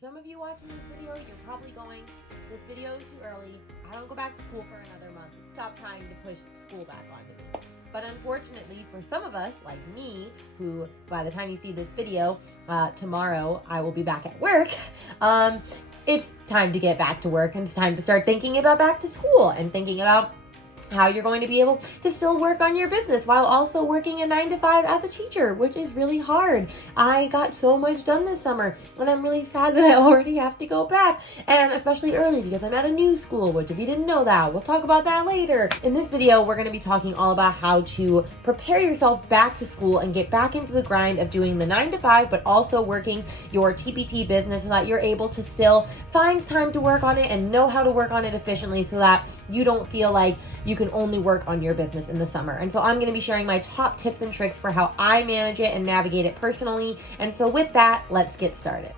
some of you watching this video, you're probably going, this video is too early. I don't go back to school for another month. Stop trying to push school back onto me. But unfortunately, for some of us, like me, who by the time you see this video, tomorrow I will be back at work, it's time to get back to work, and it's time to start thinking about back to school and thinking about how you're going to be able to still work on your business while also working a 9-to-5 as a teacher, which is really hard. I got so much done this summer, and I'm really sad that I already have to go back, and especially early because I'm at a new school, which if you didn't know that, we'll talk about that later. In this video, we're going to be talking all about how to prepare yourself back to school and get back into the grind of doing the 9-to-5, but also working your TPT business so that you're able to still find time to work on it and know how to work on it efficiently so that you don't feel like you can only work on your business in the summer. And so I'm going to be sharing my top tips and tricks for how I manage it and navigate it personally. And so with that, let's get started.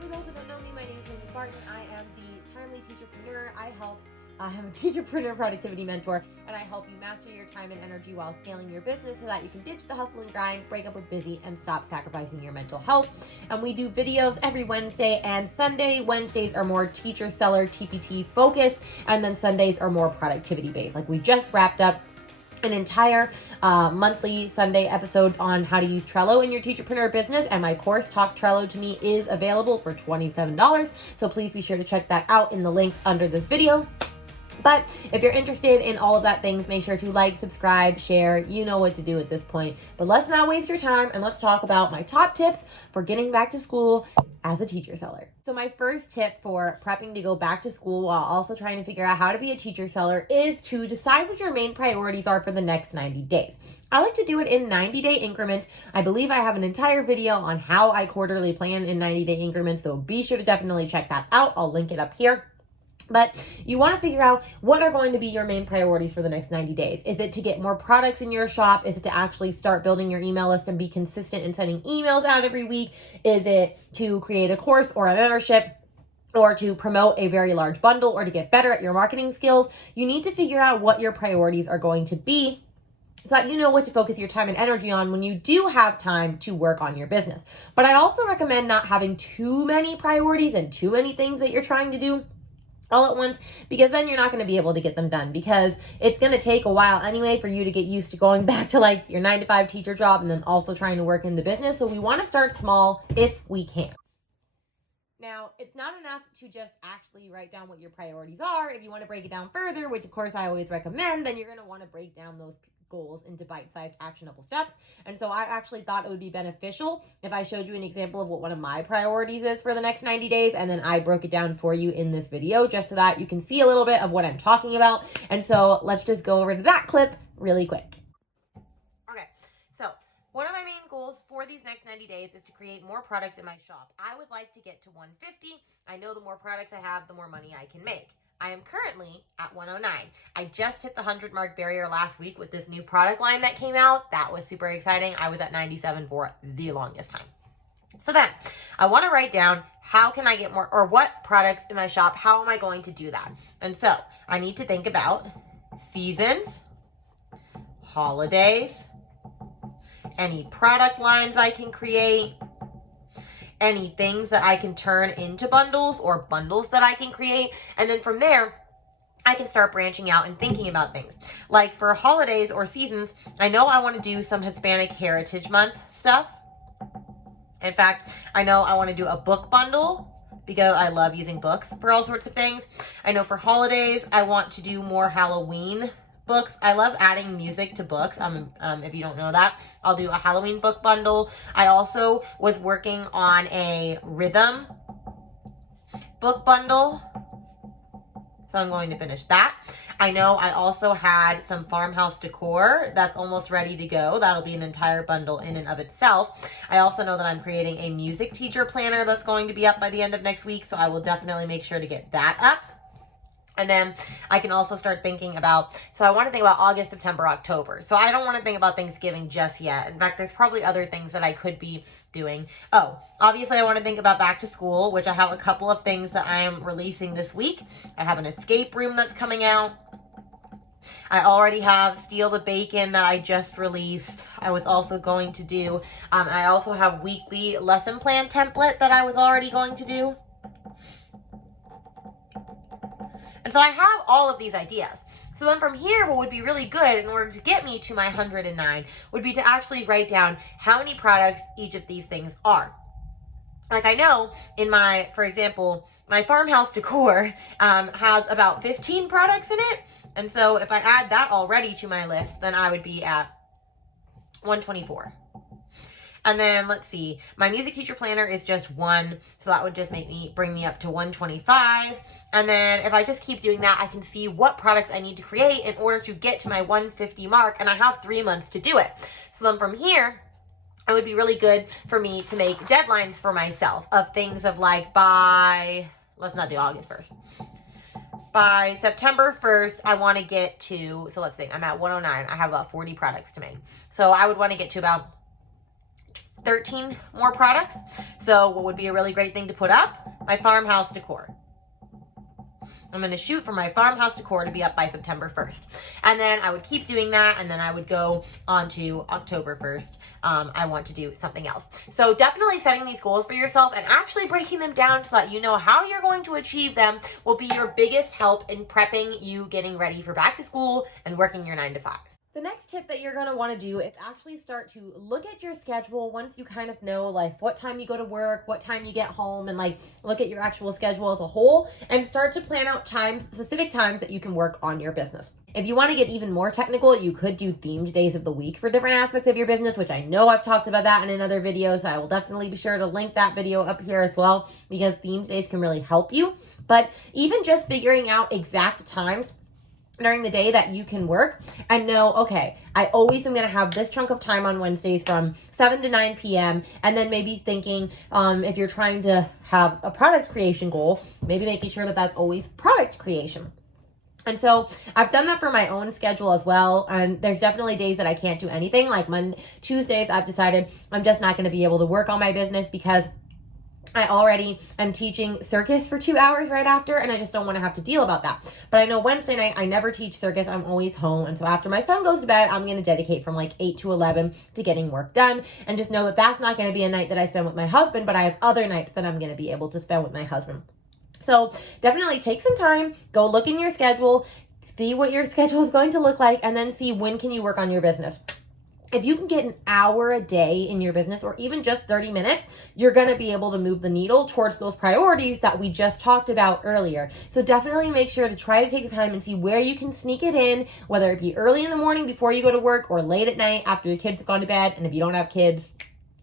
For those who don't know me, my name is Lindsay Barton. I am the Timely Teacherpreneur. I am a teacherpreneur productivity mentor, and I help you master your time and energy while scaling your business so that you can ditch the hustle and grind, break up with busy, and stop sacrificing your mental health. And we do videos every Wednesday and Sunday. Wednesdays are more teacher, seller, TPT focused, and then Sundays are more productivity based. Like we just wrapped up an entire monthly Sunday episode on how to use Trello in your teacherpreneur business, and my course Talk Trello to Me is available for $27. So please be sure to check that out in the link under this video. But if you're interested in all of that things, make sure to like, subscribe, share. You know what to do at this point. But let's not waste your time, and let's talk about my top tips for getting back to school as a teacher seller. So my first tip for prepping to go back to school while also trying to figure out how to be a teacher seller is to decide what your main priorities are for the next 90 days. I like to do it in 90-day increments. I believe I have an entire video on how I quarterly plan in 90-day increments, so be sure to definitely check that out. I'll link it up here. But you want to figure out what are going to be your main priorities for the next 90 days. Is it to get more products in your shop? Is it to actually start building your email list and be consistent in sending emails out every week? Is it to create a course or a mentorship, or to promote a very large bundle, or to get better at your marketing skills? You need to figure out what your priorities are going to be so that you know what to focus your time and energy on when you do have time to work on your business. But I also recommend not having too many priorities and too many things that you're trying to do all at once, because then you're not going to be able to get them done, because it's going to take a while anyway for you to get used to going back to like your 9-to-5 teacher job and then also trying to work in the business. So we want to start small if we can. Now, it's not enough to just actually write down what your priorities are. If you want to break it down further, which of course I always recommend, then you're going to want to break down those goals into bite-sized actionable steps. And so I actually thought it would be beneficial if I showed you an example of what one of my priorities is for the next 90 days, and then I broke it down for you in this video just so that you can see a little bit of what I'm talking about. And so let's just go over to that clip really quick. Okay, so one of my main goals for these next 90 days is to create more products in my shop. I would like to get to 150. I know the more products I have, the more money I can make. I am currently at 109. I just hit the 100 mark barrier last week with this new product line that came out. That was super exciting. I was at 97 for the longest time. So then I want to write down how can I get more, or what products in my shop, how am I going to do that? And so I need to think about seasons, holidays, any product lines I can create, any things that I can turn into bundles or bundles that I can create. And then from there, I can start branching out and thinking about things. Like for holidays or seasons, I know I want to do some Hispanic Heritage Month stuff. In fact, I know I want to do a book bundle because I love using books for all sorts of things. I know for holidays, I want to do more Halloween books. I love adding music to books. If you don't know that, I'll do a Halloween book bundle. I also was working on a rhythm book bundle, so I'm going to finish that. I know I also had some farmhouse decor that's almost ready to go. That'll be an entire bundle in and of itself. I also know that I'm creating a music teacher planner that's going to be up by the end of next week, so I will definitely make sure to get that up. And then I can also start thinking about, so I want to think about August, September, October. So I don't want to think about Thanksgiving just yet. In fact, there's probably other things that I could be doing. Oh, obviously I want to think about back to school, which I have a couple of things that I am releasing this week. I have an escape room that's coming out. I already have Steal the Bacon that I just released. I was also going to do. I also have weekly lesson plan template that I was already going to do. And so I have all of these ideas. So then from here, what would be really good in order to get me to my 109 would be to actually write down how many products each of these things are. Like I know in my, for example, my farmhouse decor has about 15 products in it. And so if I add that already to my list, then I would be at 124. And then let's see, my music teacher planner is just 1. So that would just bring me up to 125. And then if I just keep doing that, I can see what products I need to create in order to get to my 150 mark. And I have 3 months to do it. So then from here, it would be really good for me to make deadlines for myself of things of like let's not do August 1st. By September 1st, I want to get to, so let's think, I'm at 109. I have about 40 products to make. So I would want to get to about 13 more products. So what would be a really great thing to put up? My farmhouse decor. I'm going to shoot for my farmhouse decor to be up by September 1st. And then I would keep doing that, and then I would go on to October 1st. I want to do something else. So definitely setting these goals for yourself and actually breaking them down so that you know how you're going to achieve them will be your biggest help in prepping you getting ready for back to school and working your 9 to 5. The next tip that you're going to want to do is actually start to look at your schedule once you kind of know like what time you go to work, what time you get home, and like look at your actual schedule as a whole and start to plan out specific times that you can work on your business. If you want to get even more technical, you could do themed days of the week for different aspects of your business, which I know I've talked about that in another video, so I will definitely be sure to link that video up here as well because themed days can really help you. But even just figuring out exact times during the day that you can work and know, okay, I always am going to have this chunk of time on Wednesdays from 7 to 9 p.m. And then maybe thinking, if you're trying to have a product creation goal, maybe making sure that that's always product creation. And so I've done that for my own schedule as well. And there's definitely days that I can't do anything. Like Tuesdays, I've decided I'm just not going to be able to work on my business because I already am teaching circus for 2 hours right after, and I just don't want to have to deal about that. But I know Wednesday night, I never teach circus. I'm always home. And so after my son goes to bed, I'm going to dedicate from like 8 to 11 to getting work done. And just know that that's not going to be a night that I spend with my husband, but I have other nights that I'm going to be able to spend with my husband. So definitely take some time, go look in your schedule, see what your schedule is going to look like, and then see when can you work on your business. If you can get an hour a day in your business or even just 30 minutes, you're going to be able to move the needle towards those priorities that we just talked about earlier. So definitely make sure to try to take the time and see where you can sneak it in, whether it be early in the morning before you go to work or late at night after your kids have gone to bed. And if you don't have kids,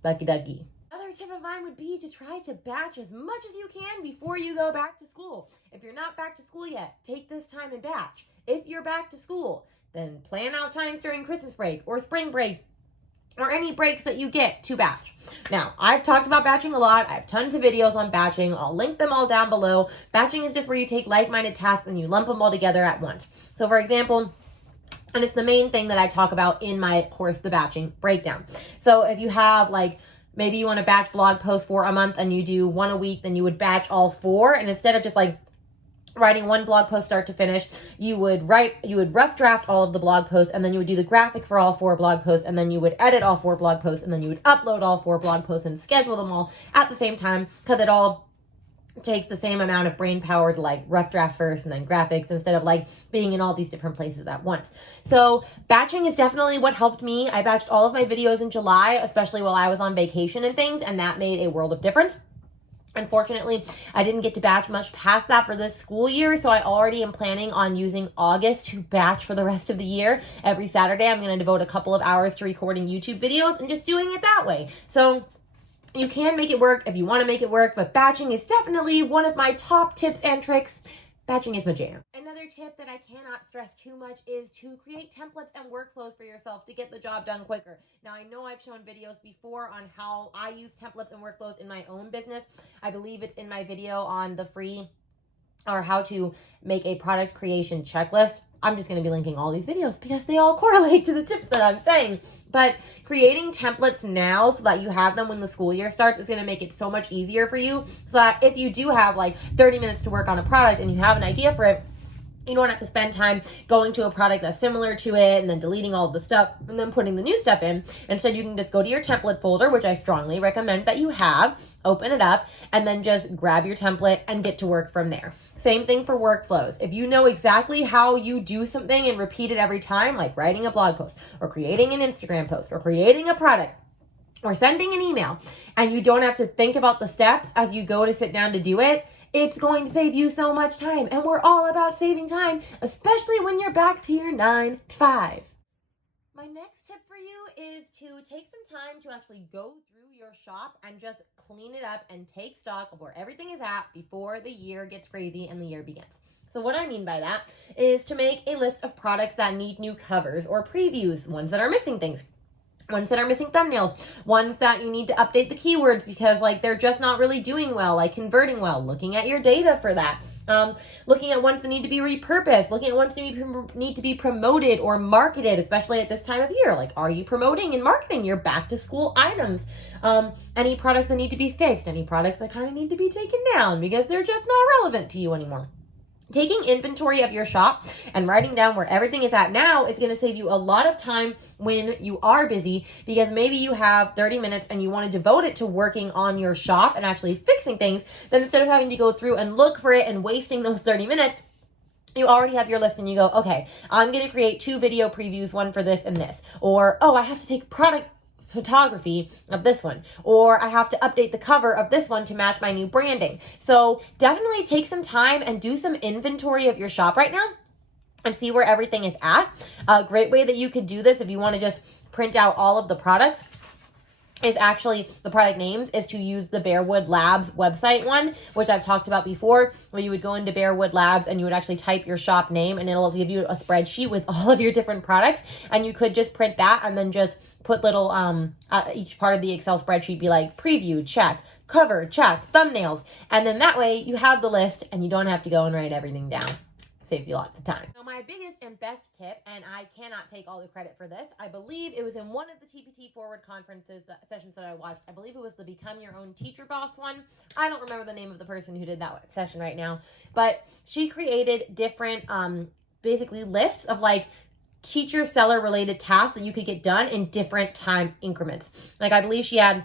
lucky ducky. Another tip of mine would be to try to batch as much as you can before you go back to school. If you're not back to school yet, take this time and batch. If you're back to school, then plan out times during Christmas break or spring break or any breaks that you get to batch. Now, I've talked about batching a lot. I have tons of videos on batching. I'll link them all down below. Batching is just where you take like-minded tasks and you lump them all together at once. So for example, and it's the main thing that I talk about in my course, the batching breakdown. So if you have like, maybe you want to batch blog posts for a month and you do 1 a week, then you would batch all 4. And instead of just like writing one blog post start to finish, you would rough draft all of the blog posts, and then you would do the graphic for all 4 blog posts, and then you would edit all 4 blog posts, and then you would upload all 4 blog posts and schedule them all at the same time, because it all takes the same amount of brain power to like rough draft first and then graphics instead of like being in all these different places at once. So batching is definitely what helped me. I batched all of my videos in July, especially while I was on vacation and things, and that made a world of difference. Unfortunately, I didn't get to batch much past that for this school year, so I already am planning on using August to batch for the rest of the year. Every Saturday, I'm going to devote a couple of hours to recording YouTube videos and just doing it that way. So you can make it work if you want to make it work, but batching is definitely one of my top tips and tricks. Batching is my jam. Another tip that I cannot stress too much is to create templates and workflows for yourself to get the job done quicker. Now, I know I've shown videos before on how I use templates and workflows in my own business. I believe it's in my video on the free or how to make a product creation checklist. I'm just going to be linking all these videos because they all correlate to the tips that I'm saying. But creating templates now so that you have them when the school year starts is going to make it so much easier for you. So that if you do have like 30 minutes to work on a product and you have an idea for it, You don't have to spend time going to a product that's similar to it and then deleting all of the stuff and then putting the new stuff in. Instead, you can just go to your template folder, which I strongly recommend that you have, open it up, and then just grab your template and get to work from there. Same thing for workflows. If you know exactly how you do something and repeat it every time, like writing a blog post or creating an Instagram post or creating a product or sending an email, and you don't have to think about the steps as you go to sit down to do it, it's going to save you so much time. And we're all about saving time, especially when you're back to your 9 to 5. My next tip for you is to take some time to actually go through your shop and just clean it up and take stock of where everything is at before the year gets crazy and the year begins. So what I mean by that is to make a list of products that need new covers or previews, ones that are missing things, ones that are missing thumbnails, ones that you need to update the keywords because like they're just not really doing well, like converting well, looking at your data for that. Looking at ones that need to be repurposed, looking at ones that need to be promoted or marketed, especially at this time of year. Like, are you promoting and marketing your back to school items? Any products that need to be fixed, any products that kind of need to be taken down because they're just not relevant to you anymore. Taking inventory of your shop and writing down where everything is at now is going to save you a lot of time when you are busy, because maybe you have 30 minutes and you want to devote it to working on your shop and actually fixing things. Then instead of having to go through and look for it and wasting those 30 minutes, you already have your list and you go, okay, I'm going to create 2 video previews, one for this and this. Or, oh, I have to take product photography of this one, or I have to update the cover of this one to match my new branding. So definitely take some time and do some inventory of your shop right now and see where everything is at. A great way that you could do this if you want to just print out all of the products is actually the product names is to use the Bearwood Labs website one, which I've talked about before, where you would go into Bearwood Labs and you would actually type your shop name and it'll give you a spreadsheet with all of your different products, and you could just print that and then just put little, each part of the Excel spreadsheet be like preview, check, cover, check, thumbnails. And then that way you have the list and you don't have to go and write everything down. Saves you lots of time. Now my biggest and best tip, and I cannot take all the credit for this, I believe it was in one of the TPT Forward conferences, sessions that I watched. I believe it was the Become Your Own Teacher Boss one. I don't remember the name of the person who did that session right now, but she created different, basically lists of like teacher seller related tasks that you could get done in different time increments. Like I believe she had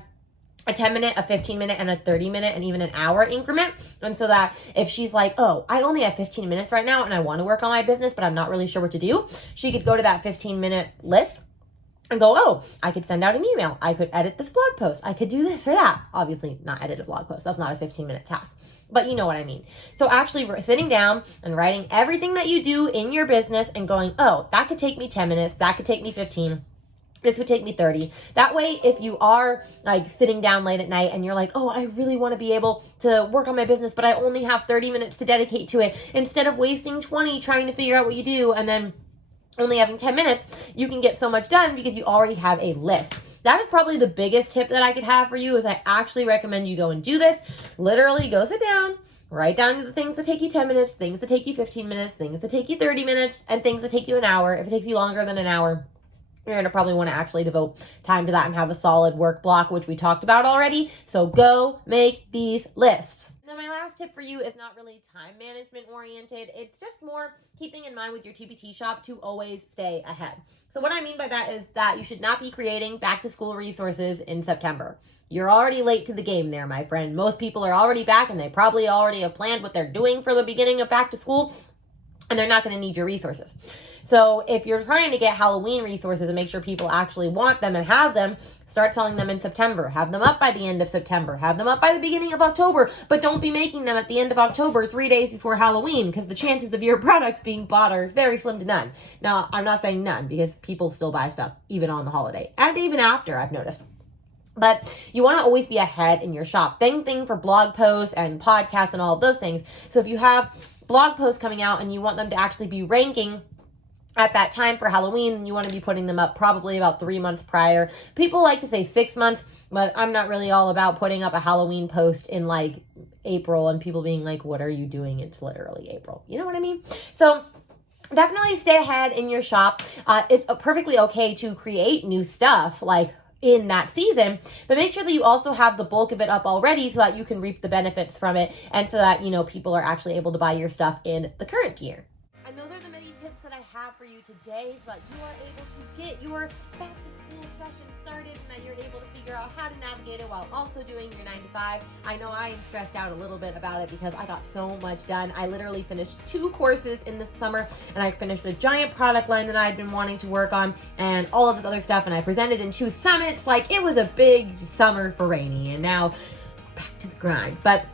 a 10-minute, a 15-minute, and a 30-minute, and even an hour increment. And so that if she's like, oh, I only have 15 minutes right now and I want to work on my business, but I'm not really sure what to do, she could go to that 15-minute list and go, oh, I could send out an email. I could edit this blog post. I could do this or that. Obviously not edit a blog post. That's not a 15-minute task. But you know what I mean. So actually sitting down and writing everything that you do in your business and going, oh, that could take me 10 minutes. That could take me 15. This would take me 30. That way, if you are like sitting down late at night and you're like, oh, I really want to be able to work on my business, but I only have 30 minutes to dedicate to it, instead of wasting 20 trying to figure out what you do and then only having 10 minutes, you can get so much done because you already have a list. That is probably the biggest tip that I could have for you, is I actually recommend you go and do this. Literally go sit down, write down the things that take you 10 minutes, things that take you 15 minutes, things that take you 30 minutes, and things that take you an hour. If it takes you longer than an hour, you're going to probably want to actually devote time to that and have a solid work block, which we talked about already. So go make these lists. Now, my last tip for you is not really time management oriented. It's just more keeping in mind with your TPT shop to always stay ahead. So what I mean by that is that you should not be creating back to school resources in September. You're already late to the game there, my friend. Most people are already back and they probably already have planned what they're doing for the beginning of back to school, and they're not going to need your resources. So if you're trying to get Halloween resources and make sure people actually want them and have them, start selling them in September. Have them up by the end of September. Have them up by the beginning of October. But don't be making them at the end of October, 3 days before Halloween, because the chances of your products being bought are very slim to none. Now, I'm not saying none, because people still buy stuff even on the holiday and even after, I've noticed. But you want to always be ahead in your shop. Same thing for blog posts and podcasts and all of those things. So if you have blog posts coming out and you want them to actually be ranking at that time for Halloween, you want to be putting them up probably about 3 months prior. People like to say 6 months, but I'm not really all about putting up a Halloween post in like April and people being like, what are you doing? It's literally April. You know what I mean? So definitely stay ahead in your shop. It's perfectly okay to create new stuff like in that season, but make sure that you also have the bulk of it up already so that you can reap the benefits from it, and so that, you know, people are actually able to buy your stuff in the current year. And are the many tips that I have for you today so that you are able to get your back to school session started and that you're able to figure out how to navigate it while also doing your 9 to 5. I know I am stressed out a little bit about it because I got so much done. I literally finished 2 courses in the summer, and I finished a giant product line that I had been wanting to work on and all of this other stuff, and I presented in 2 summits. Like, it was a big summer for Rainy, and now back to the grind. But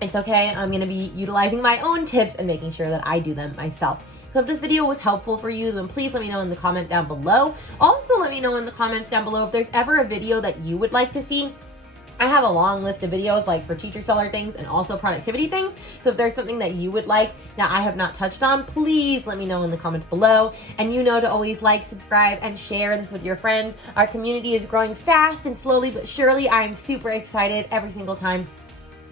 it's okay. I'm going to be utilizing my own tips and making sure that I do them myself. So if this video was helpful for you, then please let me know in the comment down below. Also, let me know in the comments down below if there's ever a video that you would like to see. I have a long list of videos like for teacher seller things and also productivity things. So if there's something that you would like that I have not touched on, please let me know in the comments below. And you know to always like, subscribe, and share this with your friends. Our community is growing fast and slowly but surely. I am super excited every single time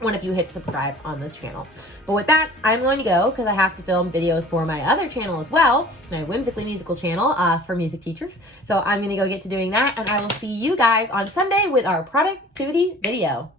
one of you hit subscribe on this channel. But with that, I'm going to go because I have to film videos for my other channel as well, my Whimsically Musical channel for music teachers. So I'm going to go get to doing that, and I will see you guys on Sunday with our productivity video.